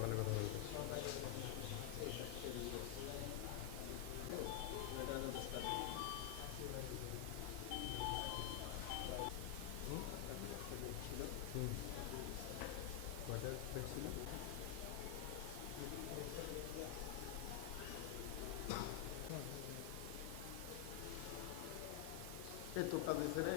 ওখানে কথা বলব এই দিছে রে।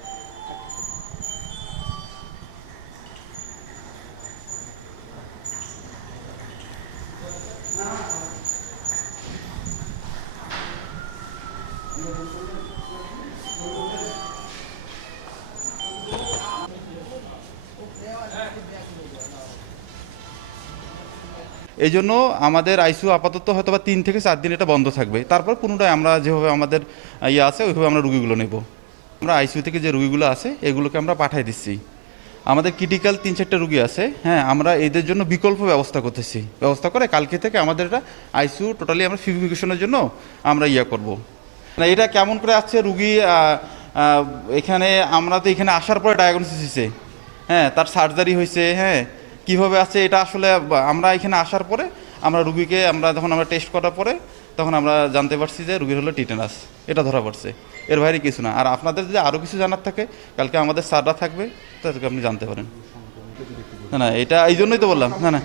এই জন্য আমাদের আইসিউ আপাতত হয়তো বা তিন থেকে চার দিন এটা বন্ধ থাকবে। তারপর পুনরায় আমরা যেভাবে আমাদের ইয়ে আছে, ওইভাবে আমরা রুগীগুলো নেব। আমরা আইসিউ থেকে যে রুগীগুলো আছে, এগুলোকে আমরা পাঠিয়ে দিচ্ছি। আমাদের ক্রিটিক্যাল তিন চারটে রুগী আছে হ্যাঁ আমরা এদের জন্য বিকল্প ব্যবস্থা করতেছি। ব্যবস্থা করে কালকে থেকে আমাদের এটা আইসিউ টোটালি আমরা ফিউমিফিকেশনের জন্য আমরা ইয়ে করব। না এটা কেমন করে আসছে রুগী এখানে আমরা তো এখানে আসার পরে ডায়াগনোসিস হয়েছে। হ্যাঁ তার সার্জারি হয়েছে হ্যাঁ। কীভাবে আছে এটা আসলে আমরা এখানে আসার পরে আমরা রুগীকে আমরা যখন আমরা টেস্ট করার পরে তখন আমরা জানতে পারছি যে রুগীর হলো টিটেনাস এটা ধরা পড়ছে। এর বাইরে কিছু না। আর আপনাদের যদি আরও কিছু জানার থাকে, কালকে আমাদের স্যাররা থাকবে, তাদেরকে আপনি জানতে পারেন। না না, এটা এই জন্যই তো বললাম। না না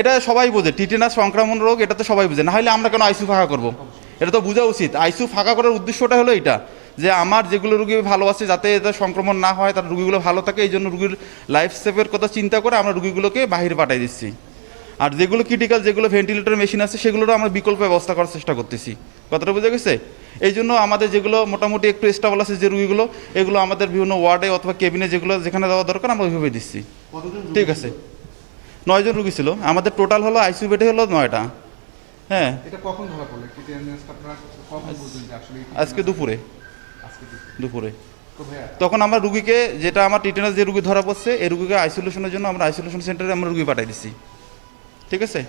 এটা সবাই বোঝে। টিটেনাস সংক্রমণ রোগ, এটা তো সবাই বোঝে। না হলে আমরা কেন আইসিউ ফাঁকা করব? এটা তো বোঝা উচিত। আইসিউ ফাঁকা করার উদ্দেশ্যটা হলো এটা যে আমার যেগুলো রুগী ভালো আছে যাতে এটা সংক্রমণ না হয় তার রুগীগুলো ভালো থাকে এই জন্য রুগীর লাইফ সেভের কথা চিন্তা করে আমরা রুগীগুলোকে বাহিরে পাঠিয়ে দিচ্ছি। আর যেগুলো ক্রিটিক্যাল যেগুলো ভেন্টিলেটর মেশিন আছে সেগুলোরও আমরা বিকল্প ব্যবস্থা করার চেষ্টা করতেছি। কথাটা বুঝে গেছে? এই জন্য আমাদের যেগুলো মোটামুটি একটু স্টেবল আছে যে রুগীগুলো এগুলো আমাদের বিভিন্ন ওয়ার্ডে অথবা কেবিনে যেগুলো যেখানে দেওয়া দরকার আমরা ওইভাবে দিচ্ছি। ঠিক আছে। নয়জন রুগী ছিল। আমাদের টোটাল হলো আইসিউ বেডে হলো নয়টা। হ্যাঁ। এটা কখন ধরা পড়ল? টিটিএনএস আপনারা কখন বুঝলেন যে আসলে আজকে দুপুরে। আজকে দুপুরে। তখন আমরা রুগীকে যেটা আমার টিটেনাস যে রুগী ধরা পড়ছে এই রুগীকে আইসোলেশনের জন্য আমরা আইসোলেশন সেন্টারে আমরা রুগী পাঠাই দিচ্ছি ঠিক আছে?